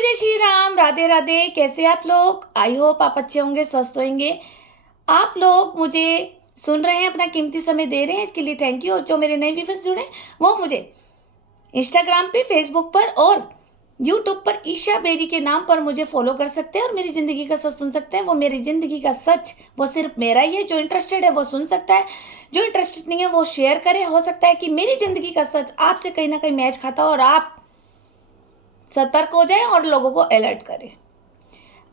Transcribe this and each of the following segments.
जय श्री राम, राधे राधे। कैसे आप लोग? आई होप आप अच्छे होंगे, स्वस्थ होंगे। आप लोग मुझे सुन रहे हैं, अपना कीमती समय दे रहे हैं, इसके लिए थैंक यू। और जो मेरे नए व्यूअर्स जुड़े वो मुझे इंस्टाग्राम पे, फेसबुक पर और यूट्यूब पर ईशा बेरी के नाम पर मुझे फॉलो कर सकते हैं और मेरी ज़िंदगी का सच सुन सकते हैं। वो मेरी ज़िंदगी का सच वो सिर्फ मेरा ही है। जो इंटरेस्टेड है वो सुन सकता है, जो इंटरेस्टेड नहीं है वो शेयर करे। हो सकता है कि मेरी ज़िंदगी का सच आपसे कहीं ना कहीं मैच खाता हो और आप सतर्क हो जाएं और लोगों को अलर्ट करें।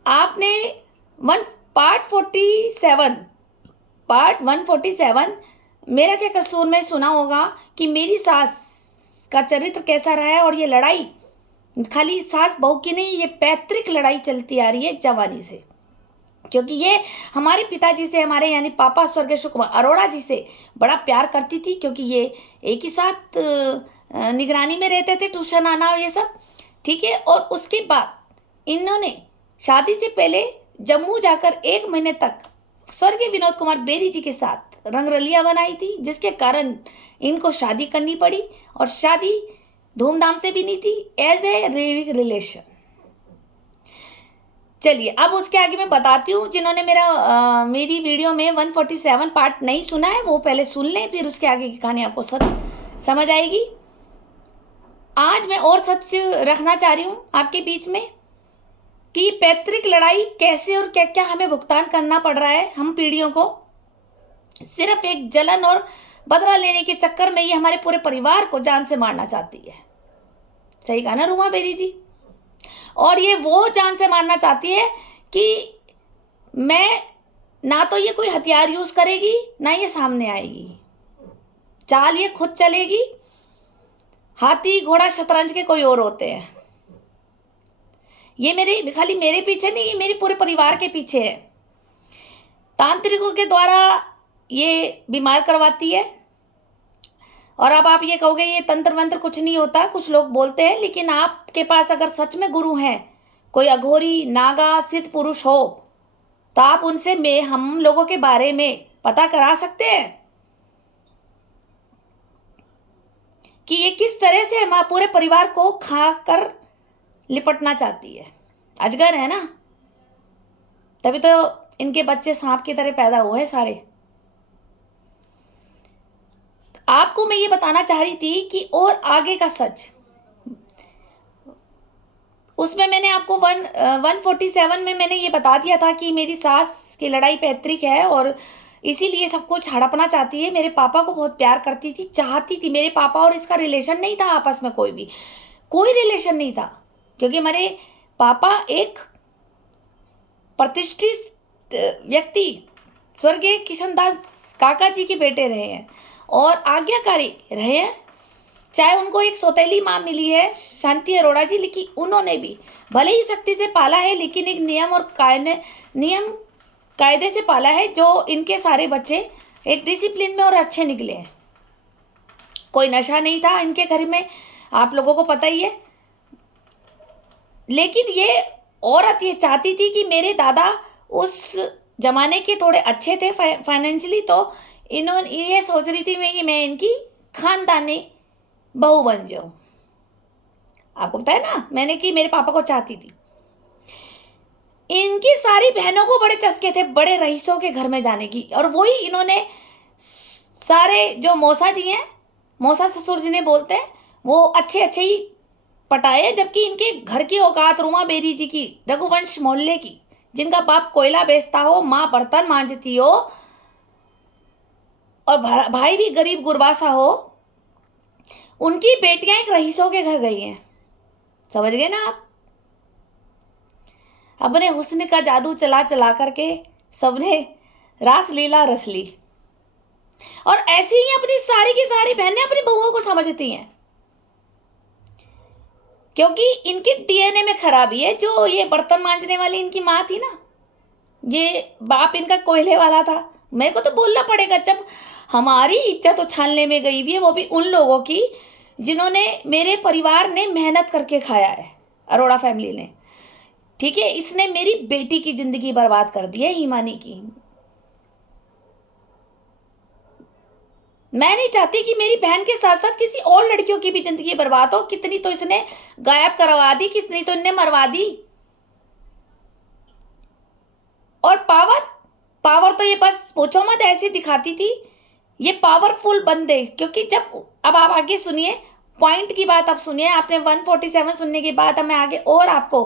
आपने वन पार्ट 147 मेरा क्या कसूर में सुना होगा कि मेरी सास का चरित्र कैसा रहा है। और ये लड़ाई खाली सास बहू की नहीं, ये पैतृक लड़ाई चलती आ रही है जवानी से, क्योंकि ये हमारे पिताजी से, हमारे यानी पापा स्वर्गीय अशोक कुमार अरोड़ा जी से बड़ा प्यार करती थी, क्योंकि ये एक ही साथ निगरानी में रहते थे, ट्यूशन आना और ये सब, ठीक है। और उसके बाद इन्होंने शादी से पहले जम्मू जाकर 1 महीने तक स्वर्गीय विनोद कुमार बेरी जी के साथ रंगरलिया बनाई थी, जिसके कारण इनको शादी करनी पड़ी। और शादी धूमधाम से भी नहीं थी, एज ए रिलेशन। चलिए अब उसके आगे मैं बताती हूँ। जिन्होंने मेरी वीडियो में 147 पार्ट नहीं सुना है वो पहले सुन लें, फिर उसके आगे की कहानी आपको सच समझ आएगी। आज मैं और सच रखना चाह रही हूँ आपके बीच में कि पैतृक लड़ाई कैसे और क्या क्या हमें भुगतान करना पड़ रहा है, हम पीढ़ियों को, सिर्फ एक जलन और बदला लेने के चक्कर में ये हमारे पूरे परिवार को जान से मारना चाहती है। सही कहा ना रूमा बेरी जी? और ये वो जान से मारना चाहती है कि मैं ना तो ये कोई हथियार यूज करेगी, ना ये सामने आएगी, चाल ये खुद चलेगी। हाथी घोड़ा शतरंज के कोई और होते हैं। ये खाली मेरे पीछे नहीं, ये मेरे पूरे परिवार के पीछे है। तांत्रिकों के द्वारा ये बीमार करवाती है। और अब आप ये कहोगे ये तंत्र मंत्र कुछ नहीं होता, कुछ लोग बोलते हैं, लेकिन आपके पास अगर सच में गुरु हैं, कोई अघोरी नागा सिद्ध पुरुष हो, तो आप उनसे हम लोगों के बारे में पता करा सकते हैं कि ये किस तरह से हम पूरे परिवार को खा कर लिपटना चाहती है। अजगर है ना, तभी तो इनके बच्चे सांप की तरह पैदा हुए हैं सारे। आपको मैं ये बताना चाह रही थी कि और आगे का सच, उसमें मैंने आपको 147 में मैंने ये बता दिया था कि मेरी सास की लड़ाई पैतृक है और इसीलिए सब कुछ हड़पना चाहती है। मेरे पापा को बहुत प्यार करती थी, चाहती थी। मेरे पापा और इसका रिलेशन नहीं था आपस में, कोई रिलेशन नहीं था, क्योंकि हमारे पापा एक प्रतिष्ठित व्यक्ति स्वर्गीय किशनदास काका जी के बेटे रहे हैं और आज्ञाकारी रहे हैं। चाहे उनको एक सौतेली माँ मिली है शांति अरोड़ा जी, लेकिन उन्होंने भी भले ही सख्ती से पाला है, लेकिन एक नियम कायदे से पाला है, जो इनके सारे बच्चे एक डिसिप्लिन में और अच्छे निकले हैं। कोई नशा नहीं था इनके घर में, आप लोगों को पता ही है। लेकिन ये औरत ये चाहती थी कि मेरे दादा उस जमाने के थोड़े अच्छे थे फाइनेंशियली, तो इन्होंने ये सोच रही थी कि मैं इनकी खानदानी बहू बन जाऊं। आपको पता है ना मैंने कि मेरे पापा को चाहती थी। इनकी सारी बहनों को बड़े चस्के थे बड़े रईसों के घर में जाने की, और वही इन्होंने सारे जो मौसा जी हैं, मौसा ससुर जी ने बोलते हैं, वो अच्छे अच्छे ही पटाए। जबकि इनके घर की औकात रूमा बेरी जी की, रघुवंश मोहल्ले की, जिनका बाप कोयला बेचता हो, माँ बर्तन मांजती हो और भाई भी गरीब गुरबासा हो, उनकी बेटियां एक रईसों के घर गई हैं। समझ गए ना आप? अपने हुस्न का जादू चला चला करके सबने रास लीला रस ली। और ऐसे ही अपनी सारी की सारी बहनें अपनी बहुओं को समझती हैं, क्योंकि इनके डीएनए में खराबी है। जो ये बर्तन मांजने वाली इनकी माँ थी ना, ये बाप इनका कोयले वाला था। मेरे को तो बोलना पड़ेगा, जब हमारी इज्जत उछालने में गई हुई है, वो भी उन लोगों की जिन्होंने, मेरे परिवार ने मेहनत करके खाया है, अरोड़ा फैमिली ने, ठीक है। इसने मेरी बेटी की जिंदगी बर्बाद कर दी है, हिमानी की। मैं नहीं चाहती कि मेरी बहन के साथ साथ किसी और लड़कियों की भी जिंदगी बर्बाद हो। कितनी तो इसने गायब करवा दी, कितनी तो इनने मरवा दी। और पावर तो ये बस पूछो मत ऐसे दिखाती थी। ये पावरफुल बंदे, क्योंकि जब अब आप आगे सुनिए पॉइंट की बात, आप सुनिए। आपने 147 सुनने के बाद अब मैं आगे और आपको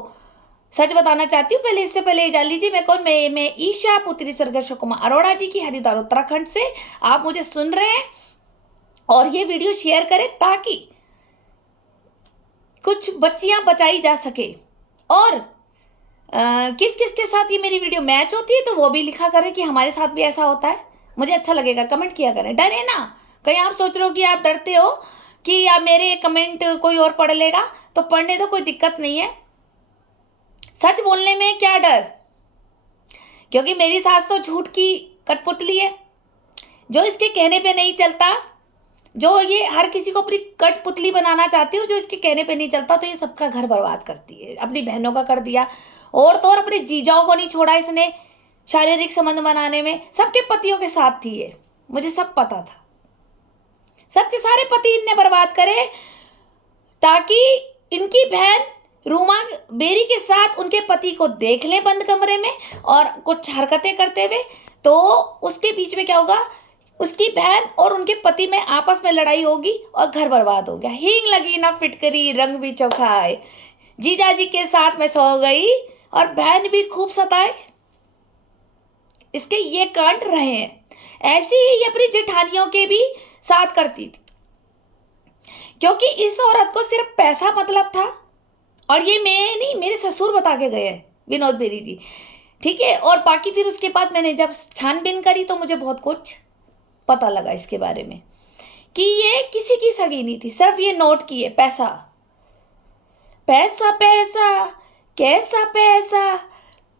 सच बताना चाहती हूँ। पहले इससे पहले जान लीजिए मैं कौन। मैं ईशा पुत्री स्वर्गीय अशोक कुमार अरोड़ा जी की हरिद्वार उत्तराखंड से आप मुझे सुन रहे हैं। और ये वीडियो शेयर करें ताकि कुछ बच्चियां बचाई जा सके। और किस किस के साथ ये मेरी वीडियो मैच होती है तो वो भी लिखा करें कि हमारे साथ भी ऐसा होता है। मुझे अच्छा लगेगा, कमेंट किया करें। डरे ना, कहीं आप सोच रहे हो कि आप डरते हो कि या मेरे कमेंट कोई और पढ़ लेगा, तो पढ़ने दो, कोई दिक्कत नहीं है। सच बोलने में क्या डर, क्योंकि मेरी सास तो झूठ की कठपुतली है। जो इसके कहने पे नहीं चलता, जो ये हर किसी को अपनी कठपुतली बनाना चाहती है, और जो इसके कहने पे नहीं चलता तो ये सबका घर बर्बाद करती है। अपनी बहनों का कर दिया, और तो और अपने जीजाओं को नहीं छोड़ा इसने शारीरिक संबंध बनाने में। सबके पतियों के साथ थी ये, मुझे सब पता था। सबके सारे पति इनने बर्बाद करे ताकि इनकी बहन रूमा बेरी के साथ उनके पति को देख ले बंद कमरे में और कुछ हरकतें करते हुए। तो उसके बीच में क्या होगा, उसकी बहन और उनके पति में आपस में लड़ाई होगी और घर बर्बाद हो गया। हींग लगी ना फिटकरी, रंग भी चोखा आए। जीजा जी के साथ में सो गई और बहन भी खूब सताए। इसके ये कांड रहे हैं। ऐसी ही ये अपनी जेठानियों के भी साथ करती थी, क्योंकि इस औरत को सिर्फ पैसा मतलब था। और ये मैं नहीं, मेरे ससुर बता के गए हैं, विनोद बेरी जी, ठीक है। और बाकी फिर उसके बाद मैंने जब छानबीन करी तो मुझे बहुत कुछ पता लगा इसके बारे में, कि ये किसी की सगी नहीं थी, सिर्फ ये नोट की है। पैसा पैसा पैसा कैसा पैसा,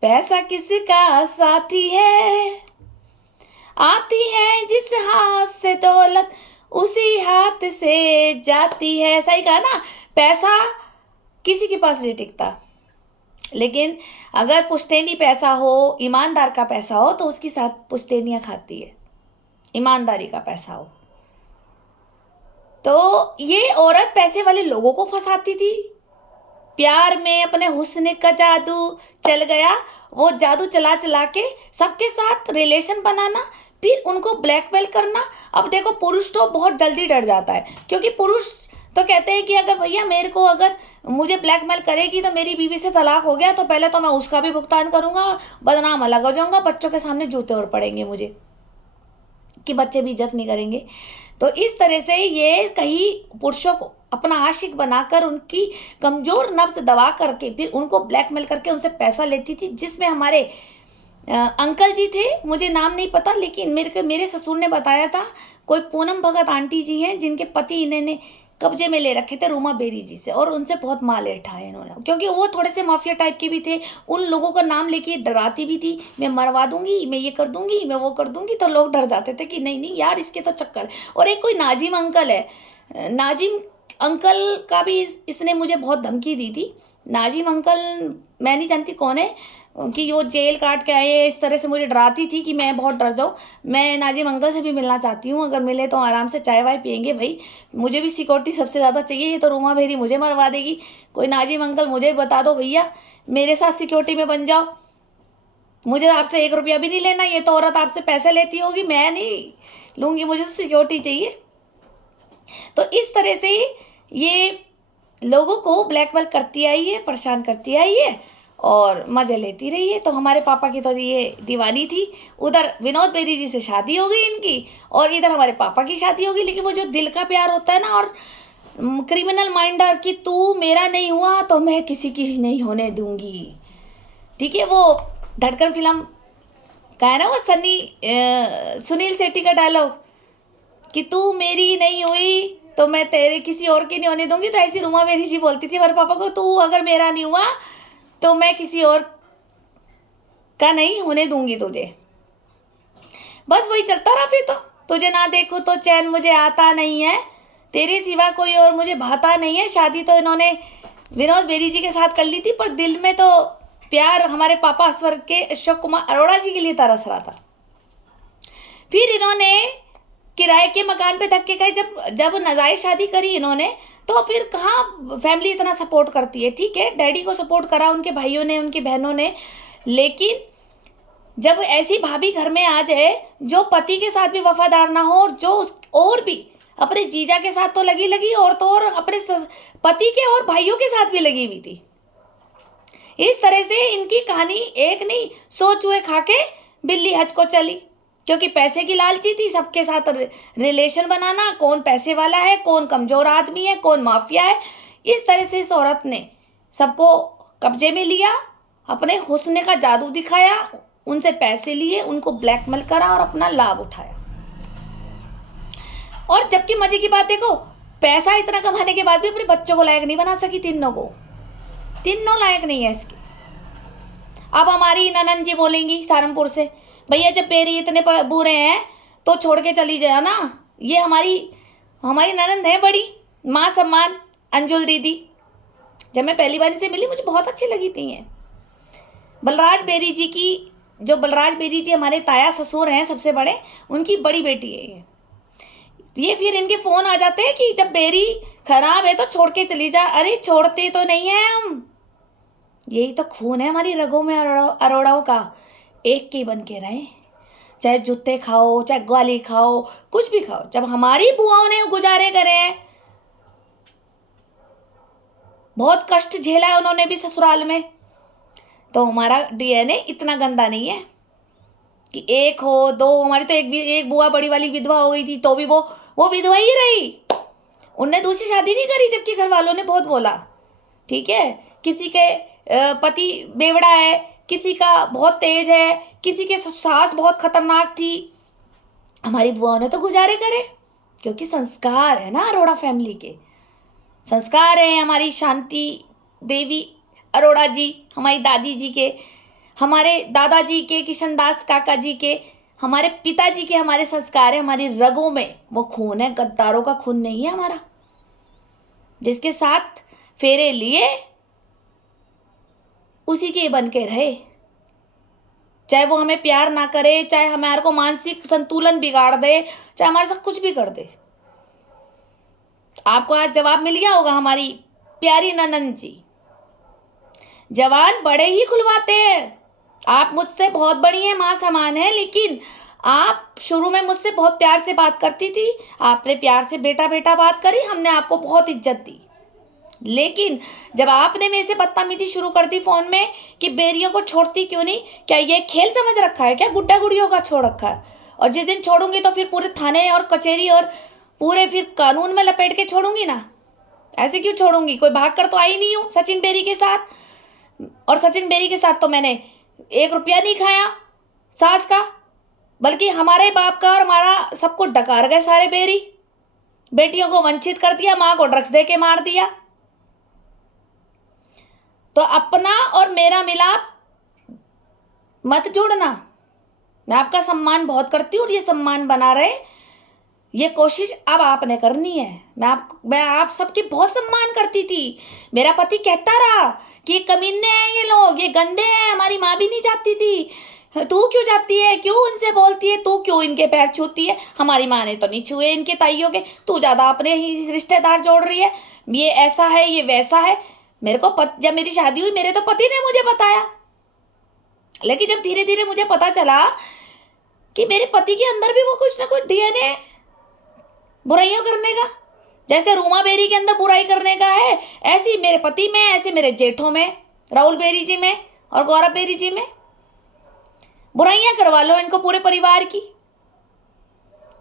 पैसा किसका साथी है, आती है जिस हाथ से दौलत उसी हाथ से जाती है। सही कहा ना, पैसा किसी के पास नहीं टिकता, लेकिन अगर पुश्तैनी पैसा हो, ईमानदार का पैसा हो, तो उसके साथ पुश्तैनियाँ खाती है। ईमानदारी का पैसा हो तो ये औरत पैसे वाले लोगों को फंसाती थी। प्यार में अपने हुस्न का जादू चल गया, वो जादू चला चला के सबके साथ रिलेशन बनाना, फिर उनको ब्लैकमेल करना। अब देखो, पुरुष तो बहुत जल्दी डर जाता है, क्योंकि पुरुष तो कहते हैं कि अगर भैया मेरे को, अगर मुझे ब्लैकमेल करेगी तो मेरी बीवी से तलाक हो गया तो पहले तो मैं उसका भी भुगतान करूंगा, बदनाम अलग हो जाऊंगा, बच्चों के सामने जूते और पड़ेंगे मुझे, कि बच्चे भी इज्जत नहीं करेंगे। तो इस तरह से ये कहीं पुरुषों को अपना आशिक बनाकर उनकी कमजोर नब्ज दबा करके फिर उनको ब्लैकमेल करके उनसे पैसा लेती थी। जिसमें हमारे अंकल जी थे, मुझे नाम नहीं पता, लेकिन मेरे ससुर ने बताया था, कोई पूनम भगत आंटी जी हैं जिनके पति इन्होंने कब्जे में ले रखे थे रूमा बेरी जी से, और उनसे बहुत माल उठाए इन्होंने, क्योंकि वो थोड़े से माफिया टाइप के भी थे। उन लोगों का नाम लेके डराती भी थी, मैं मरवा दूंगी, मैं ये कर दूंगी, मैं वो कर दूंगी। तो लोग डर जाते थे कि नहीं नहीं यार, इसके तो चक्कर। और एक कोई नाजिम अंकल है, नाजिम अंकल का भी इसने मुझे बहुत धमकी दी थी। नाजिम अंकल मैं नहीं जानती कौन है, कि वो जेल काट के आए, इस तरह से मुझे डराती थी कि मैं बहुत डर जाऊँ। मैं नाजिम अंकल से भी मिलना चाहती हूँ, अगर मिले तो आराम से चाय वाय पियेंगे भाई। मुझे भी सिक्योरिटी सबसे ज़्यादा चाहिए, ये तो रूमा बेरी मुझे मरवा देगी। कोई नाजिम अंकल मुझे बता दो भैया, मेरे साथ सिक्योरिटी में बन जाओ। मुझे आपसे 1 रुपया भी नहीं लेना, ये तो औरत आपसे पैसे लेती होगी, मैं नहीं लूँगी, मुझे सिक्योरिटी चाहिए। तो इस तरह से ये लोगों को ब्लैकमेल करती आई है, परेशान करती आई है और मजे लेती रही है। तो हमारे पापा की तो ये दीवानी थी। उधर विनोद बेरी जी से शादी हो गई इनकी, और इधर हमारे पापा की शादी हो गई। लेकिन वो जो दिल का प्यार होता है ना, और क्रिमिनल माइंडर, कि तू मेरा नहीं हुआ तो मैं किसी की नहीं होने दूंगी, ठीक है। वो धड़कन फिल्म का है ना, वो सुनील शेट्टी का डायलॉग, कि तू मेरी नहीं हुई तो मैं तेरे किसी और की नहीं होने दूंगी। तो ऐसी रूमा बेरी जी बोलती थी हमारे पापा को, तू अगर मेरा नहीं हुआ तो मैं किसी और का नहीं होने दूंगी तुझे। बस वही चलता रहा फिर। तो तुझे ना देखूं तो चैन मुझे आता नहीं है, तेरे सिवा कोई और मुझे भाता नहीं है। शादी तो इन्होंने विनोद बेरी जी के साथ कर ली थी, पर दिल में तो प्यार हमारे पापा स्वर्ग के अशोक कुमार अरोड़ा जी के लिए तरस रहा था। फिर इन्होंने किराए के मकान पे धक्के खाए। जब जब नाजायज शादी करी इन्होंने, तो फिर कहाँ फैमिली इतना सपोर्ट करती है। ठीक है, डैडी को सपोर्ट करा उनके भाइयों ने, उनकी बहनों ने, लेकिन जब ऐसी भाभी घर में आ जाए जो पति के साथ भी वफादार ना हो, और जो और भी अपने जीजा के साथ तो लगी लगी, और तो और अपने पति के और भाइयों के साथ भी लगी हुई थी। इस तरह से इनकी कहानी एक नहीं 100 चूहे खा के बिल्ली हज को चली, क्योंकि पैसे की लालची थी, सबके साथ रिलेशन बनाना, कौन पैसे वाला है, कौन कमजोर आदमी है, कौन माफिया है। इस तरह से इस औरत ने सबको कब्जे में लिया, अपने हुस्न का जादू दिखाया, उनसे पैसे लिए, उनको ब्लैकमेल करा और अपना लाभ उठाया। और जबकि मजे की बात देखो, पैसा इतना कमाने के बाद भी अपने बच्चों को लायक नहीं बना सकी, तीनों लायक नहीं है इसके। अब हमारी ननन जी बोलेंगी सहारनपुर से, भैया जब बेरी इतने बुरे हैं तो छोड़ के चली जाए ना। ये हमारी ननंद है बड़ी, माँ सम्मान, अंजुल दीदी। जब मैं पहली बार इनसे मिली मुझे बहुत अच्छी लगी थी। ये बलराज बेरी जी की, जो बलराज बेरी जी हमारे ताया ससुर हैं सबसे बड़े, उनकी बड़ी बेटी है ये। फिर इनके फोन आ जाते हैं कि जब बेरी खराब है तो छोड़ के चली जा। अरे छोड़ते तो नहीं है हम, यही तो खून है हमारी रगों में अरोड़ाओं का, एक के बन के रहे। चाहे जूते खाओ, चाहे गाली खाओ, कुछ भी खाओ। जब हमारी बुआओं ने गुजारे करे हैं, बहुत कष्ट झेला है उन्होंने भी ससुराल में, तो हमारा डीएनए इतना गंदा नहीं है कि एक हो दो। हमारी तो एक बुआ बड़ी वाली विधवा हो गई थी, तो भी वो विधवा ही रही, उनने दूसरी शादी नहीं करी, जबकि घर वालों ने बहुत बोला। ठीक है, किसी के पति बेवड़ा है, किसी का बहुत तेज है, किसी के सास बहुत खतरनाक थी, हमारी बुआओं ने तो गुजारे करे, क्योंकि संस्कार है ना अरोड़ा फैमिली के। संस्कार है हमारी शांति देवी अरोड़ा जी, हमारी दादी जी के, हमारे दादाजी के, किशनदास काका जी के, हमारे पिताजी के, हमारे संस्कार है, हमारी रगों में वो खून है। गद्दारों का खून नहीं है हमारा। जिसके साथ फेरे लिए उसी के बन के रहे, चाहे वो हमें प्यार ना करे, चाहे हमारे को मानसिक संतुलन बिगाड़ दे, चाहे हमारे साथ कुछ भी कर दे। आपको आज जवाब मिल गया होगा। हमारी प्यारी ननंद जी जवान बड़े ही खुलवाते हैं। आप मुझसे बहुत बड़ी हैं, माँ समान है, लेकिन आप शुरू में मुझसे बहुत प्यार से बात करती थी, आपने प्यार से बेटा बेटा बात करी, हमने आपको बहुत इज्जत दी। लेकिन जब आपने मेरे से बदतमीजी शुरू कर दी फोन में कि बेरियों को छोड़ती क्यों नहीं, क्या ये खेल समझ रखा है क्या, गुड्डा गुड़ियों का छोड़ रखा है? और जिस दिन छोड़ूंगी तो फिर पूरे थाने और कचहरी और पूरे फिर कानून में लपेट के छोड़ूंगी ना। ऐसे क्यों छोड़ूंगी? कोई भाग कर तो आई नहीं हूँ सचिन बेरी के साथ, और सचिन बेरी के साथ तो मैंने 1 रुपया नहीं खाया सास का, बल्कि हमारे बाप का और हमारा सबको डकार गए सारे बेरी। बेटियों को वंचित कर दिया, माँ को ड्रग्स दे के मार दिया। तो अपना और मेरा मिलाप मत जोड़ना। मैं आपका सम्मान बहुत करती हूँ और ये सम्मान बना रहे, ये कोशिश अब आपने करनी है। मैं आप सबकी बहुत सम्मान करती थी। मेरा पति कहता रहा कि ये कमीने हैं, ये लोग, ये गंदे हैं, हमारी माँ भी नहीं जाती थी, तू क्यों जाती है, क्यों उनसे बोलती है, तू क्यों इनके पैर छूती है, हमारी माँ ने तो नहीं छुए इनके ताइयों के, तू ज़्यादा अपने ही रिश्तेदार जोड़ रही है, ये ऐसा है, ये वैसा है। मेरे को जब मेरी शादी हुई मेरे तो पति ने मुझे बताया, लेकिन जब धीरे धीरे मुझे पता चला कि मेरे पति के अंदर भी वो कुछ ना कुछ डीएनए है बुराइयां करने का। जैसे रूमा बेरी के अंदर बुराई करने का है, ऐसी मेरे पति में, ऐसे मेरे जेठों में, राहुल बेरी जी में और गौरव बेरी जी में। बुराइयां करवा लो इनको पूरे परिवार की।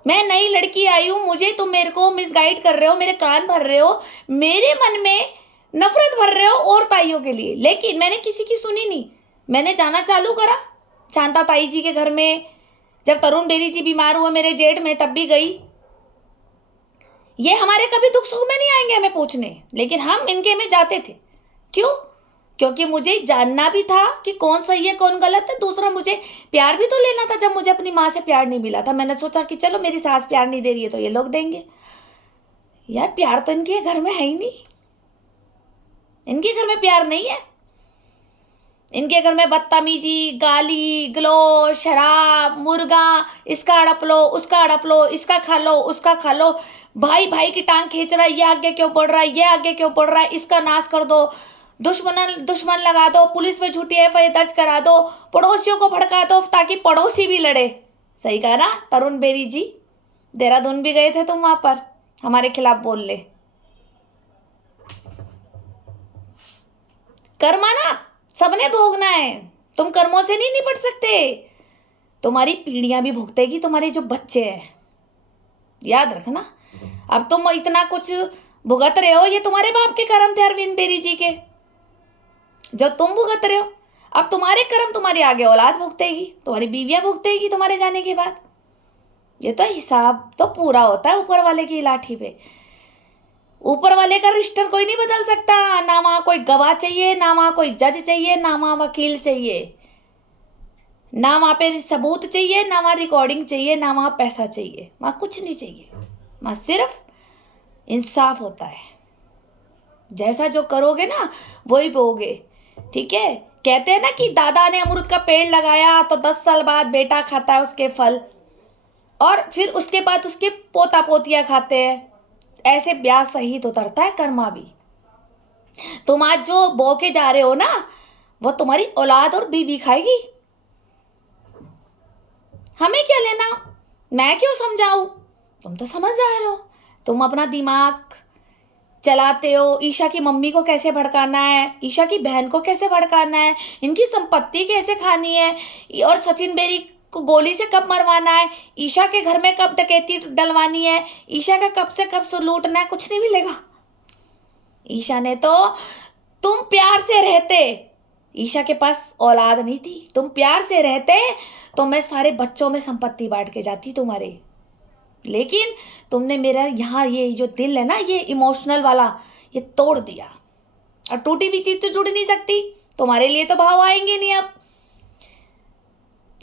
मैं नई लड़की आई हूं, मुझे तुम मेरे को मिसगाइड कर रहे हो, मेरे कान भर रहे हो, मेरे मन में नफरत भर रहे हो और ताइयों के लिए। लेकिन मैंने किसी की सुनी नहीं, मैंने जाना चालू करा शांता ताई जी के घर में। जब तरुण बेरी जी बीमार हुए मेरे जेठ में, तब भी गई। ये हमारे कभी दुख सुख में नहीं आएंगे हमें पूछने, लेकिन हम इनके में जाते थे। क्यों? क्योंकि मुझे जानना भी था कि कौन सही है कौन गलत है। दूसरा, मुझे प्यार भी तो लेना था। जब मुझे अपनी माँ से प्यार नहीं मिला था, मैंने सोचा कि चलो मेरी सास प्यार नहीं दे रही है तो ये लोग देंगे। यार प्यार तो इनके घर में है ही नहीं, इनके घर में प्यार नहीं है। इनके घर में बदतमीजी, गाली गलौज, शराब, मुर्गा, इसका हड़प लो, उसका हड़प लो, इसका खा लो, उसका खा लो, भाई भाई की टांग खींच रहा है, ये आगे क्यों बढ़ रहा है, ये आगे क्यों बढ़ रहा है, इसका नाश कर दो, दुश्मन लगा दो, पुलिस में झूठी एफआईआर दर्ज करा दो, पड़ोसियों को भड़का दो ताकि पड़ोसी भी लड़े। सही कहा ना तरुण बेरी जी? देहरादून भी गए थे तुम, वहां पर हमारे खिलाफ बोल ले। कर्मा ना सबने भोगना है, तुम कर्मों से नहीं निपट सकते। तुम्हारी पीढ़ियां भी भुगतेगी, तुम्हारे जो बच्चे हैं, याद रखना। अब तुम इतना कुछ भुगत रहे हो, ये तुम्हारे बाप के कर्म थे अरविंद बेरी जी के, जो तुम भुगत रहे हो। अब तुम्हारे कर्म तुम्हारी आगे औलाद भुगतेगी, तुम्हारी बीवियां भुगतेगी तुम्हारे जाने के बाद। ये तो हिसाब तो पूरा होता है ऊपर वाले की लाठी पे। ऊपर वाले का रजिस्टर कोई नहीं बदल सकता। ना वहां कोई गवाह चाहिए, ना वहां कोई जज चाहिए, ना वहां वकील चाहिए, ना वहां पे सबूत चाहिए, ना वहां रिकॉर्डिंग चाहिए, ना वहां पैसा चाहिए, वहां कुछ नहीं चाहिए। वहां सिर्फ इंसाफ होता है। जैसा जो करोगे ना वही बोगे, ठीक है। कहते हैं ना कि दादा ने अमरूद का पेड़ लगाया तो 10 साल बाद बेटा खाता है उसके फल, और फिर उसके बाद उसके पोता पोतियां खाते हैं। ऐसे ब्याज सहित उतरता है कर्मा भी। तुम आज जो बो के जा रहे हो ना, वो तुम्हारी औलाद और बीवी खाएगी। हमें क्या लेना, मैं क्यों समझाऊं, तुम तो समझदार हो। तुम अपना दिमाग चलाते हो। ईशा की मम्मी को कैसे भड़काना है, ईशा की बहन को कैसे भड़काना है, इनकी संपत्ति कैसे खानी है, और सचिन बेरी को गोली से कब मरवाना है, ईशा के घर में कब डकैती डलवानी है, ईशा का कब से कब लूटना है, कुछ नहीं मिलेगा। ईशा ने तो, तुम प्यार से रहते, ईशा के पास औलाद नहीं थी, तुम प्यार से रहते तो मैं सारे बच्चों में संपत्ति बांट के जाती तुम्हारे। लेकिन तुमने मेरा यहाँ ये जो दिल है ना, ये इमोशनल वाला, ये तोड़ दिया। और टूटी हुई चीज तो जुड़ नहीं सकती, तुम्हारे लिए तो भाव आएंगे नहीं।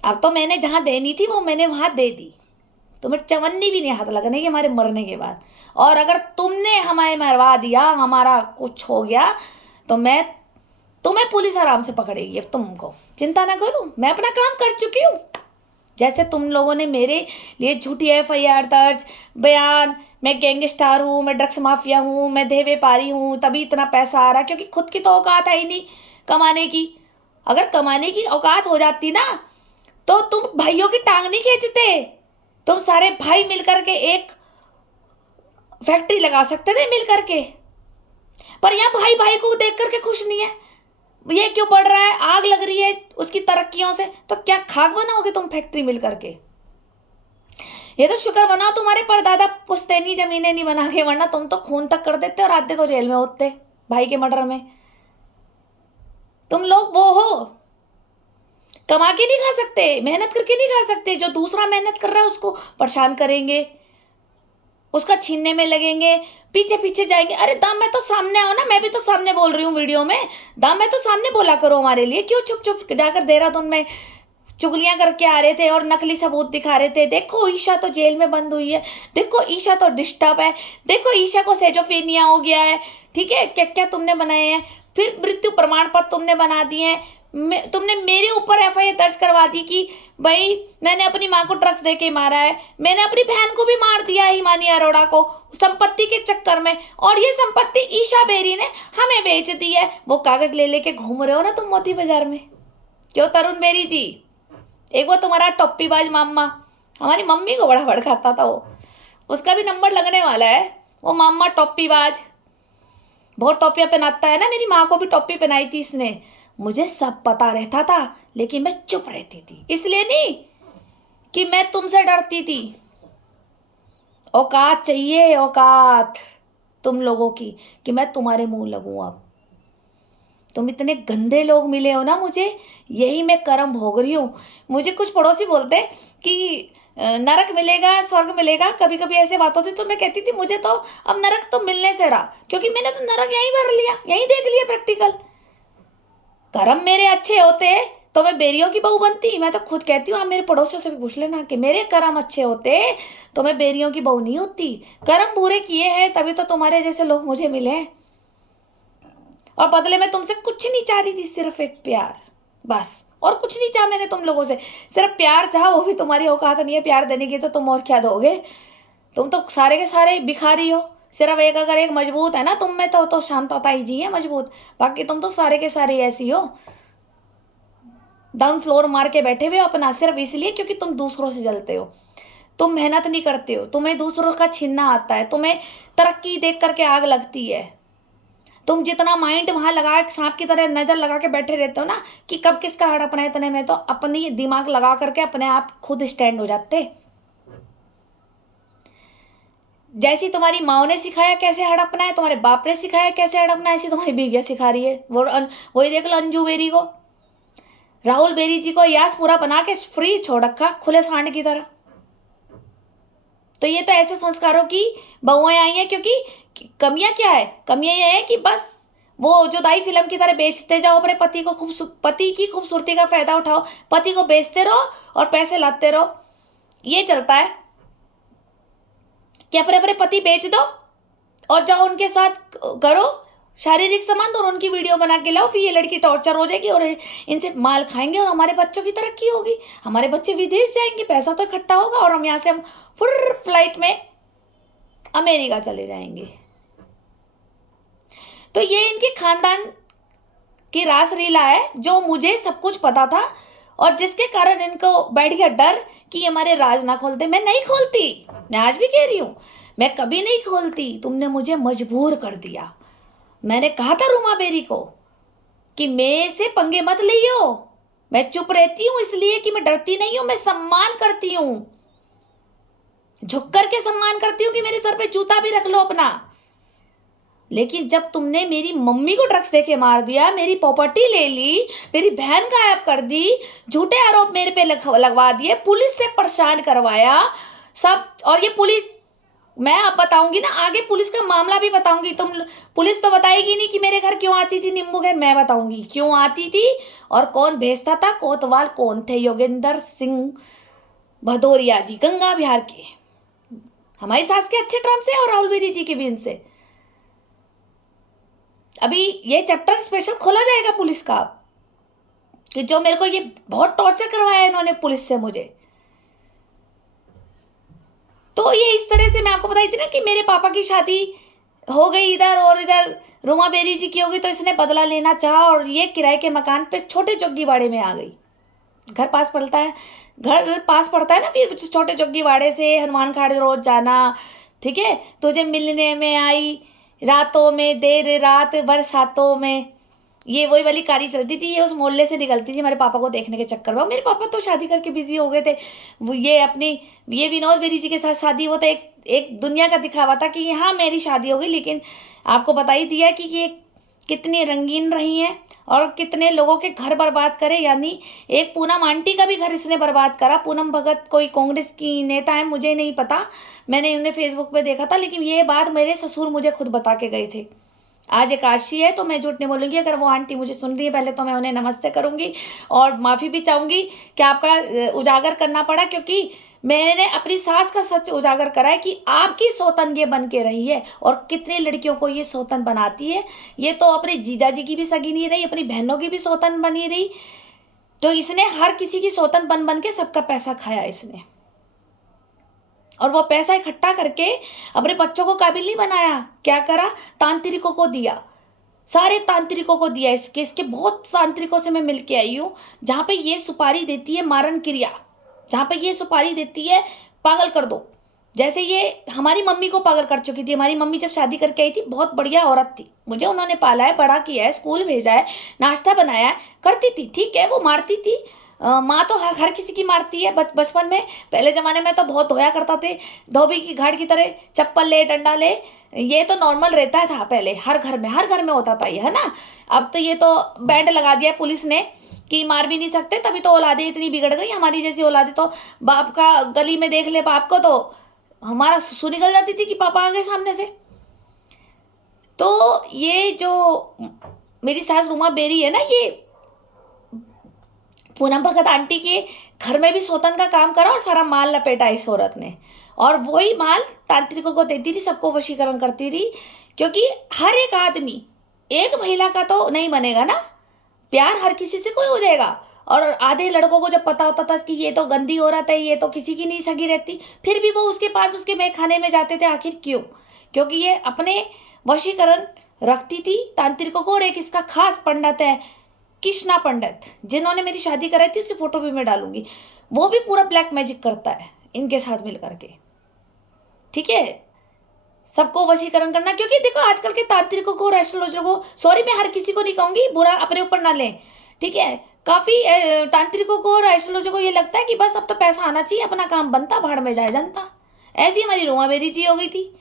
अब तो मैंने जहां देनी थी वो मैंने वहां दे दी। तुम्हें चवन्नी भी नहीं हाथ लगने की हमारे मरने के बाद। और अगर तुमने हमें मरवा दिया, हमारा कुछ हो गया, तो मैं तुम्हें पुलिस आराम से पकड़ेगी। अब तुमको चिंता ना करो, मैं अपना काम कर चुकी हूँ। जैसे तुम लोगों ने मेरे लिए झूठी एफआईआर दर्ज, बयान, मैं गैंगस्टर हूँ, मैं ड्रग्स माफिया हूँ, मैं देह व्यापारी हूँ, तभी इतना पैसा आ रहा, क्योंकि खुद की तो औकात है ही नहीं कमाने की। अगर कमाने की औकात हो जाती ना, तो तुम भाइयों की टांग नहीं खींचते। तुम सारे भाई मिलकर के एक फैक्ट्री लगा सकते थे मिल करके। पर यहाँ भाई भाई को देख करके खुश नहीं है। ये क्यों बढ़ रहा है, आग लग रही है उसकी तरक्कियों से, तो क्या खाक बनाओगे तुम फैक्ट्री मिल करके? ये तो शुक्र बनाओ तुम्हारे परदादा पुश्तैनी जमीनें नहीं बना के, वरना तुम तो खून तक कर देते और आधे तो जेल में होते भाई के मर्डर में। तुम लोग वो हो, कमा के नहीं खा सकते, मेहनत करके नहीं खा सकते। जो दूसरा मेहनत कर रहा है उसको परेशान करेंगे, उसका छीनने में लगेंगे, पीछे पीछे जाएंगे। अरे दाम में तो सामने आओ ना, मैं भी तो सामने बोल रही हूँ वीडियो में। दाम में तो सामने बोला करो हमारे लिए, क्यों चुप चुप जाकर देहरादून में चुगलियां करके आ रहे थे और नकली सबूत दिखा रहे थे। देखो ईशा तो जेल में बंद हुई है, देखो ईशा तो डिस्टर्ब है, देखो ईशा को सेजोफेनिया हो गया है, ठीक है। क्या क्या तुमने बनाए हैं, फिर मृत्यु प्रमाण पत्र तुमने बना दिए हैं। तुमने मेरे ऊपर एफआईआर दर्ज करवा दी कि भाई मैंने अपनी माँ को ड्रग्स दे के मारा है, मैंने अपनी बहन को भी मार दिया है, हिमानी अरोड़ा को, संपत्ति के चक्कर में। और ये संपत्ति ईशा बेरी ने हमें बेच दी है। वो कागज ले लेके घूम रहे हो ना तुम मोती बाजार में, क्यों तरुण बेरी जी? एक वो तुम्हारा टॉप्पीबाज मामा, हमारी मम्मी को बड़ा भड़काता था वो, उसका भी नंबर लगने वाला है। वो मामा टॉप्पीबाज, बहुत टॉपियाँ पहनाता है ना। मेरी माँ को भी टॉपी पहनाई थी इसने। मुझे सब पता रहता था, लेकिन मैं चुप रहती थी, इसलिए नहीं कि मैं तुमसे डरती थी। औकात चाहिए, औकात तुम लोगों की, कि मैं तुम्हारे मुंह लगूं। अब तुम इतने गंदे लोग मिले हो ना मुझे, यही मैं कर्म भोग रही हूँ। मुझे कुछ पड़ोसी बोलते कि नरक मिलेगा स्वर्ग मिलेगा, कभी कभी ऐसे बात होती, तो मैं कहती थी मुझे तो अब नरक तो मिलने से रहा, क्योंकि मैंने तो नरक यहीं भर लिया, यहीं देख लिया प्रैक्टिकल। कर्म मेरे अच्छे होते तो मैं बेरियों की बहू बनती। मैं तो खुद कहती हूँ, आप मेरे पड़ोसियों से भी पूछ लेना कि मेरे कर्म अच्छे होते तो मैं बेरियों की बहू नहीं होती। कर्म बुरे किए हैं तभी तो तुम्हारे जैसे लोग मुझे मिले, और बदले में तुमसे कुछ नहीं चाह रही थी, सिर्फ एक प्यार। बस, और कुछ नहीं चाहा मैंने तुम लोगों से, सिर्फ प्यार चाहा, वो भी तुम्हारी औकात नहीं है प्यार देने की, तो तुम और क्या दोगे? तुम तो सारे के सारे भिखारी हो। सिर्फ एक अगर एक मजबूत है ना तुम में तो शांतता ही जी है मजबूत, बाकी तुम तो सारे के सारे ऐसी हो, डाउन फ्लोर मार के बैठे हुए हो अपना, सिर्फ इसलिए क्योंकि तुम दूसरों से जलते हो, तुम मेहनत नहीं करते हो, तुम्हें दूसरों का छीनना आता है, तुम्हें तरक्की देख करके आग लगती है। तुम जितना माइंड वहां लगा सांप की तरह नजर लगा के बैठे रहते हो ना कि कब किसका हड़पना है, इतने में तो अपनी दिमाग लगा करके अपने आप खुद स्टैंड हो जाते। जैसी तुम्हारी माँ ने सिखाया कैसे हड़पना है, तुम्हारे बाप ने सिखाया कैसे हड़पना है, ऐसी तुम्हारी बीवियां सिखा रही है। वही देख लो अंजू बेरी को, राहुल बेरी जी को यास पूरा बना के फ्री छोड़ रखा खुले सांड की तरह। तो ये तो ऐसे संस्कारों की बहुएं आई हैं, क्योंकि कमियां क्या है, कमियां ये है कि बस वो जो दाई फिल्म की तरह बेचते जाओ अपने पति को, पति की खूबसूरती का फायदा उठाओ, पति को बेचते रहो और पैसे लाते रहो। ये चलता है कि अपने अपने पति बेच दो और जाओ उनके साथ करो शारीरिक संबंध और उनकी वीडियो बना के लाओ, फिर ये लड़की टॉर्चर हो जाएगी और इनसे माल खाएंगे और हमारे बच्चों की तरक्की होगी, हमारे बच्चे विदेश जाएंगे, पैसा तो इकट्ठा होगा और हम यहाँ से हम फुल फ्लाइट में अमेरिका चले जाएंगे। तो ये इनके खानदान की रासलीला है, जो मुझे सब कुछ पता था और जिसके कारण इनको बैठ गया डर कि हमारे राज ना खोलते। मैं नहीं खोलती, मैं आज भी कह रही हूं, मैं कभी नहीं खोलती, तुमने मुझे मजबूर कर दिया। मैंने कहा था रूमा बेरी को कि मेरे से पंगे मत लियो, मैं चुप रहती हूं इसलिए कि मैं डरती नहीं हूं, मैं सम्मान करती हूं, झुक करके सम्मान करती हूं कि मेरे सर पे जूता भी रख लो अपना। लेकिन जब तुमने मेरी मम्मी को ड्रग्स देके मार दिया, मेरी प्रॉपर्टी ले ली, मेरी बहन गायब कर दी, झूठे आरोप मेरे पे लगवा दिए, पुलिस से परेशान करवाया सब, और ये पुलिस मैं अब बताऊंगी ना आगे, पुलिस का मामला भी बताऊंगी। तुम पुलिस तो बताएगी नहीं कि मेरे घर क्यों आती थी नींबू घर, मैं बताऊंगी क्यों आती थी और कौन भेजता था। कोतवाल कौन थे? योगेंद्र सिंह भदौरिया जी, गंगा बिहार के, हमारी सास के अच्छे टर्म से और राहुल बेरी जी के भी इनसे। अभी ये चैप्टर स्पेशल खोला जाएगा पुलिस का कि जो मेरे को ये बहुत टॉर्चर करवाया इन्होंने पुलिस से मुझे। तो ये इस तरह से मैं आपको बताई थी ना कि मेरे पापा की शादी हो गई इधर और इधर रूमा बेरी जी की होगी, तो इसने बदला लेना चाहा और ये किराए के मकान पे छोटे जोग्गीवाड़े में आ गई। घर पास पड़ता है, घर पास पड़ता है ना, फिर छोटे जोग्गीवाड़े से हनुमान खाड़ी रोज जाना, ठीक है। तुझे मिलने में आई रातों में, देर रात बरसातों में, ये वही वाली कारी चलती थी, ये उस मोहल्ले से निकलती थी हमारे पापा को देखने के चक्कर में। मेरे पापा तो शादी करके बिजी हो गए थे, वो ये अपनी ये विनोद बेरी जी के साथ शादी हो, तो एक दुनिया का दिखावा था कि हाँ मेरी शादी हो गई। लेकिन आपको बता ही दिया कि ये कितनी रंगीन रही हैं और कितने लोगों के घर बर्बाद करे, यानी एक पूनम आंटी का भी घर इसने बर्बाद करा। पूनम भगत कोई कांग्रेस की नेता है, मुझे नहीं पता, मैंने उन्हें फेसबुक पे देखा था, लेकिन ये बात मेरे ससुर मुझे खुद बता के गए थे। आज एकादशी है तो मैं झूठ नहीं बोलूँगी, अगर वो आंटी मुझे सुन रही है पहले तो मैं उन्हें नमस्ते करूँगी और माफ़ी भी चाहूँगी कि आपका उजागर करना पड़ा, क्योंकि मैंने अपनी सास का सच उजागर करा है कि आपकी सौतन ये बन के रही है और कितनी लड़कियों को ये सौतन बनाती है। ये तो अपने जीजा जी की भी सगी नहीं रही, अपनी बहनों की भी सौतन बनी रही, तो इसने हर किसी की सौतन बन बन के सबका पैसा खाया इसने, और वो पैसा इकट्ठा करके अपने बच्चों को काबिल नहीं बनाया। क्या करा? तांत्रिकों को दिया, सारे तांत्रिकों को दिया। इसके बहुत तांत्रिकों से मैं मिल के आई हूँ, जहाँ पे ये सुपारी देती है मारण क्रिया, जहाँ पे ये सुपारी देती है पागल कर दो। जैसे ये हमारी मम्मी को पागल कर चुकी थी। हमारी मम्मी जब शादी करके आई थी बहुत बढ़िया औरत थी, मुझे उन्होंने पाला है, बड़ा किया है, स्कूल भेजा है, नाश्ता बनाया है, करती थी, ठीक है, वो मारती थी। माँ तो हर किसी की मारती है। बचपन में पहले ज़माने में तो बहुत धोया करता थे, धोबी की घाट की तरह, चप्पल ले डंडा ले, ये तो नॉर्मल रहता था पहले, हर घर में होता था ये, है ना। अब तो ये तो बैंड लगा दिया पुलिस ने कि मार भी नहीं सकते, तभी तो औलादें इतनी बिगड़ गई। हमारी जैसी औलादें तो बाप का गली में देख ले बाप को तो हमारा सुसु निकल जाती थी कि पापा आ गए सामने से। तो ये जो मेरी सास रूमा बेरी है ना, ये पूनम भगत आंटी के घर में भी सौतन का काम करा और सारा माल लपेटा इस औरत ने, और वही माल तांत्रिकों को देती थी, सबको वशीकरण करती थी। क्योंकि हर एक आदमी एक महिला का तो नहीं बनेगा ना, प्यार हर किसी से कोई हो जाएगा। और आधे लड़कों को जब पता होता था कि ये तो गंदी औरत है, ये तो किसी की नहीं सगी रहती, फिर भी वो उसके पास उसके मैखाने में जाते थे। आखिर क्यों? क्योंकि ये अपने वशीकरण रखती थी तांत्रिकों को। और एक इसका खास पंडित है, कृष्णा पंडित, जिन्होंने मेरी शादी कराई थी, उसकी फोटो भी मैं डालूंगी। वो भी पूरा ब्लैक मैजिक करता है इनके साथ मिल करके। ठीक है, सबको वशीकरण करना। क्योंकि देखो आजकल के तांत्रिकों को, एस्ट्रोलॉजर को, सॉरी मैं हर किसी को नहीं कहूंगी, बुरा अपने ऊपर ना लें, ठीक है, काफी तांत्रिकों को और एस्ट्रोलॉजर को ये लगता है कि बस अब तो पैसा आना चाहिए, अपना काम बनता, भाड़ में जाए जनता। ऐसी हमारी रोमा बेरी जी हो गई थी,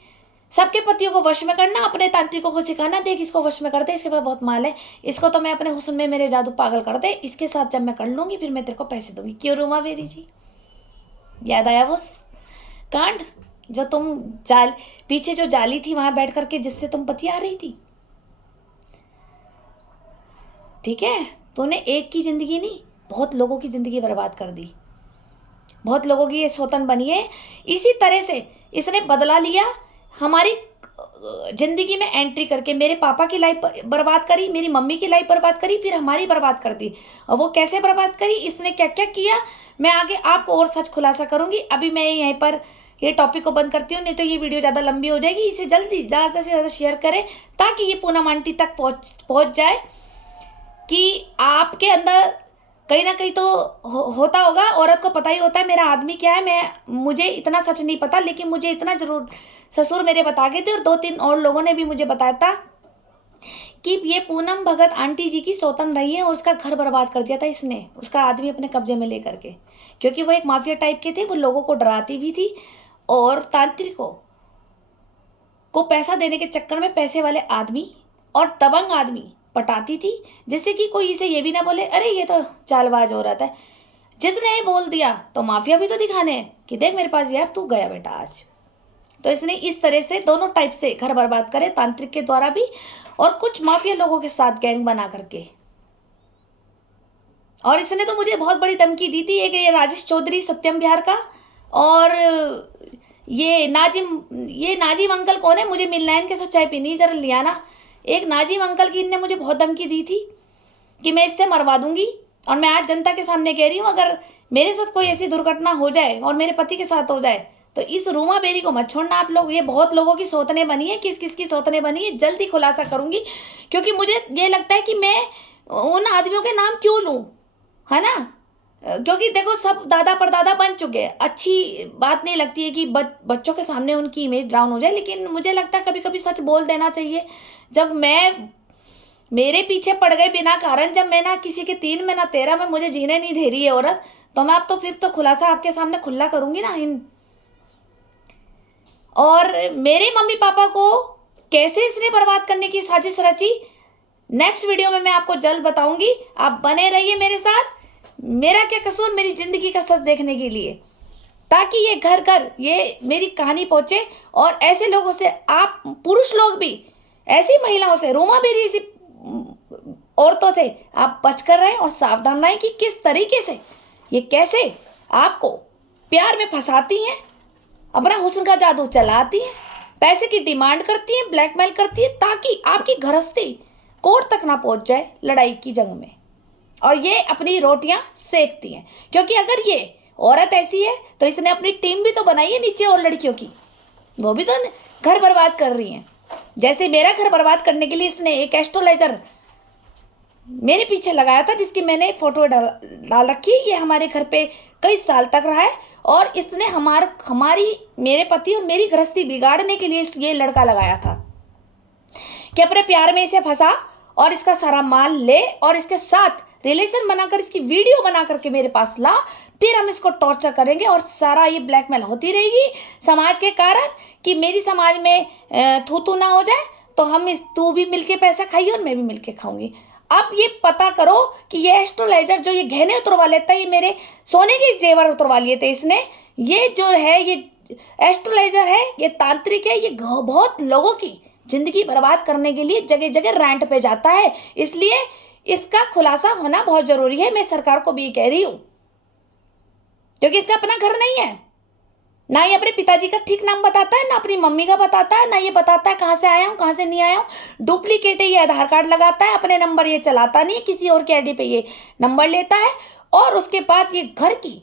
सबके पतियों को वश में करना, अपने तांत्रिकों को सिखाना, देख इसको वश में कर दे, इसके पास बहुत माल है, इसको तो मैं अपने हुस्न में मेरे जादू पागल कर दे, इसके साथ जब मैं कर लूंगी फिर मैं तेरे को पैसे दूंगी। क्यों रोमा बेरी जी, याद आया वो कांड जो तुम पीछे जो जाली थी वहां बैठ करके जिससे तुम बतिया रही थी? ठीक है, तूने एक की जिंदगी नहीं, बहुत लोगों की जिंदगी बर्बाद कर दी, बहुत लोगों की ये सौतन बनी है। इसी तरह से इसने बदला लिया, हमारी जिंदगी में एंट्री करके मेरे पापा की लाइफ बर्बाद करी, मेरी मम्मी की लाइफ बर्बाद करी, फिर हमारी बर्बाद कर दी। और वो कैसे बर्बाद करी, इसने क्या क्या किया, मैं आगे आपको और सच खुलासा करूंगी। अभी मैं यहीं पर ये टॉपिक को बंद करती हूँ, नहीं तो ये वीडियो ज़्यादा लंबी हो जाएगी। इसे जल्दी ज़्यादा से ज़्यादा शेयर करें ताकि ये पूनम आंटी तक पहुँच जाए कि आपके अंदर कहीं ना कहीं तो होता होगा। औरत को पता ही होता है मेरा आदमी क्या है। मुझे इतना सच नहीं पता, लेकिन मुझे इतना जरूर ससुर मेरे बता गए थे, और 2-3 और लोगों ने भी मुझे बताया था कि ये पूनम भगत आंटी जी की सौतन रही है और उसका घर बर्बाद कर दिया था इसने, उसका आदमी अपने कब्जे में लेकर के। क्योंकि वो एक माफिया टाइप के थे, वो लोगों को डराती भी थी और तांत्रिकों को पैसा देने के चक्कर में पैसे वाले आदमी और दबंग आदमी पटाती थी, जिससे कि कोई इसे ये भी ना बोले अरे ये तो चालबाज औरत है। जिसने ये बोल दिया तो माफिया भी तो दिखाने कि देख मेरे पास ये है, तू गया बेटा आज। तो इसने इस तरह से दोनों टाइप से घर बर्बाद करे, तांत्रिक के द्वारा भी और कुछ माफिया लोगों के साथ गैंग बना करके। और इसने तो मुझे बहुत बड़ी धमकी दी थी, एक ये राजेश चौधरी सत्यम बिहार का, और ये नाजिम अंकल कौन है, मुझे मिलना है इनके साथ, चाय पीनी जरा लिया ना। एक नाजिम अंकल की इनने मुझे बहुत धमकी दी थी कि मैं इससे मरवा दूंगी। और मैं आज जनता के सामने कह रही हूँ, अगर मेरे साथ कोई ऐसी दुर्घटना हो जाए और मेरे पति के साथ हो जाए तो इस रूमा बेरी को मत छोड़ना आप लोग। ये बहुत लोगों की सौतने बनी है, किस किस की सौतने बनी है जल्दी खुलासा करूंगी। क्योंकि मुझे ये लगता है कि मैं उन आदमियों के नाम क्यों लूं, है ना, क्योंकि देखो सब दादा परदादा बन चुके हैं। अच्छी बात नहीं लगती है कि बच्चों के सामने उनकी इमेज डाउन हो जाए, लेकिन मुझे लगता है कभी कभी सच बोल देना चाहिए। जब मेरे पीछे पड़ गए बिना कारण, जब मैं ना किसी के 3 में ना 13 में मुझे जीने नहीं दे रही है औरत, तो मैं अब तो फिर तो खुलासा आपके सामने खुला करूंगी ना और मेरे मम्मी पापा को कैसे इसने बर्बाद करने की साजिश रची, नेक्स्ट वीडियो में मैं आपको जल्द बताऊंगी। आप बने रहिए मेरे साथ, मेरा क्या कसूर, मेरी जिंदगी का सच देखने के लिए, ताकि ये घर घर ये मेरी कहानी पहुंचे। और ऐसे लोगों से, आप पुरुष लोग भी ऐसी महिलाओं से, रोमा बेरी ऐसी औरतों से आप बचकर रहें और सावधान रहें कि किस तरीके से ये कैसे आपको प्यार में फंसाती हैं, अपना हुस्न का जादू चलाती हैं, पैसे की डिमांड करती हैं, ब्लैकमेल करती है, ताकि आपकी गृहस्थी कोर्ट तक ना पहुंच जाए लड़ाई की जंग में, और ये अपनी रोटियां सेकती हैं। क्योंकि अगर ये औरत ऐसी है तो इसने अपनी टीम भी तो बनाई है नीचे और लड़कियों की, वो भी तो घर बर्बाद कर रही हैं। जैसे मेरा घर बर्बाद करने के लिए इसने एक एस्ट्रोलॉजर मेरे पीछे लगाया था, जिसकी मैंने फोटो डाल रखी है। ये हमारे घर पे कई साल तक रहा है और इसने मेरे पति और मेरी गृहस्थी बिगाड़ने के लिए ये लड़का लगाया था कि अपने प्यार में इसे फंसा और इसका सारा माल ले और इसके साथ रिलेशन बनाकर इसकी वीडियो बना करके मेरे पास ला, फिर हम इसको टॉर्चर करेंगे और सारा ये ब्लैकमेल होती रहेगी समाज के कारण कि मेरी समाज में थू ना हो जाए, तो तू भी मिलके पैसा खाइए और मैं भी मिलके खाऊंगी। अब ये पता करो कि ये एस्ट्रोलॉजर जो ये गहने उतरवा लेता है, ये मेरे सोने के जेवर उतरवा लिए थे इसने, ये जो है ये एस्ट्रोलॉजर है, ये तांत्रिक है, ये बहुत लोगों की जिंदगी बर्बाद करने के लिए जगह जगह रैंट पे जाता है। इसलिए इसका खुलासा होना बहुत जरूरी है। मैं सरकार को भी कह रही हूँ, क्योंकि इसका अपना घर नहीं है, ना ये अपने पिताजी का ठीक नाम बताता है, ना अपनी मम्मी का बताता है, ना ये बताता है कहाँ से आया हूँ कहाँ से नहीं आया हूँ। डुप्लीकेट है, ये आधार कार्ड लगाता है, अपने नंबर ये चलाता नहीं है, किसी और के आईडी पे ये नंबर लेता है। और उसके बाद ये घर की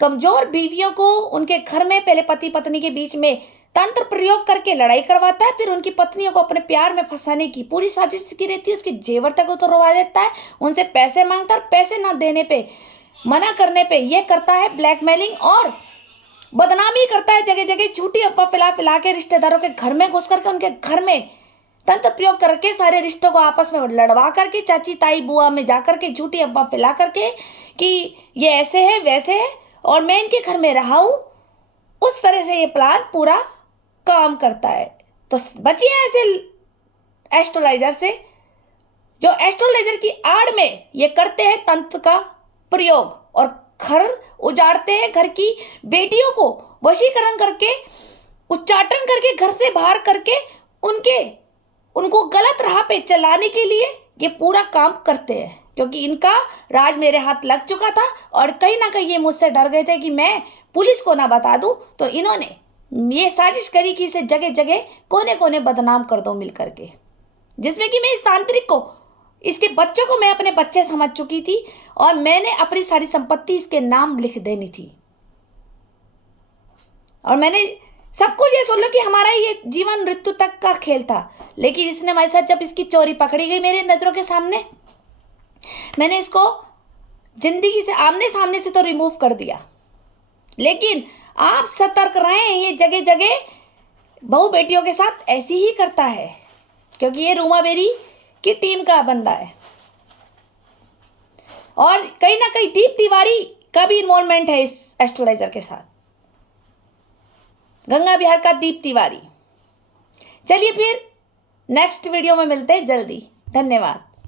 कमजोर बीवियों को उनके घर में पहले पति पत्नी के बीच में तंत्र प्रयोग करके लड़ाई करवाता है, फिर उनकी पत्नियों को अपने प्यार में फंसाने की पूरी साजिश की रहती है। उसके जेवर तक उतरवा देता है, उनसे पैसे मांगता है, पैसे ना देने पे, मना करने पे ये करता है ब्लैकमेलिंग और बदनामी करता है। जगह जगह झूठी अफवाह फैला के रिश्तेदारों के घर में घुस करके उनके घर में तंत्र प्रयोग करके सारे रिश्तों को आपस में लड़वा करके, चाची ताई बुआ में जाकर के झूठी अफवाह फैला करके कि ये ऐसे है वैसे है और मैं इनके घर में रहा हूं, उस तरह से ये प्लान पूरा काम करता है। तो बचिए ऐसे एस्ट्रोलॉजर से जो एस्ट्रोलॉजर की आड़ में ये करते हैं तंत्र का प्रयोग और घर उजाड़ते हैं, घर की बेटियों को वशीकरण करके, उच्चाटन करके, घर से बाहर करके उनको गलत राह पे चलाने के लिए ये पूरा काम करते हैं। क्योंकि इनका राज मेरे हाथ लग चुका था और कहीं ना कहीं ये मुझसे डर गए थे कि मैं पुलिस को ना बता दूं, तो इन्होंने ये साजिश करी कि इसे जगह जगह कोने कोने बदनाम कर दो मिल करके, जिसमें कि मैं इस तांत्रिक को, इसके बच्चों को मैं अपने बच्चे समझ चुकी थी और मैंने अपनी सारी संपत्ति इसके नाम लिख देनी थी। और मैंने सब कुछ ये सुन लो कि हमारा ये जीवन मृत्यु तक का खेल था। लेकिन इसने हमारे साथ, जब इसकी चोरी पकड़ी गई मेरे नजरों के सामने, मैंने इसको जिंदगी से आमने सामने से तो रिमूव कर दिया। लेकिन आप सतर्क रहें, ये जगह जगह बहू बेटियों के साथ ऐसी ही करता है, क्योंकि ये रूमा बेरी की टीम का बंदा है। और कहीं ना कहीं दीप तिवारी का भी इन्वॉल्वमेंट है इस एस्ट्रोलॉजर के साथ, गंगा बिहार का दीप तिवारी। चलिए फिर नेक्स्ट वीडियो में मिलते हैं जल्दी। धन्यवाद।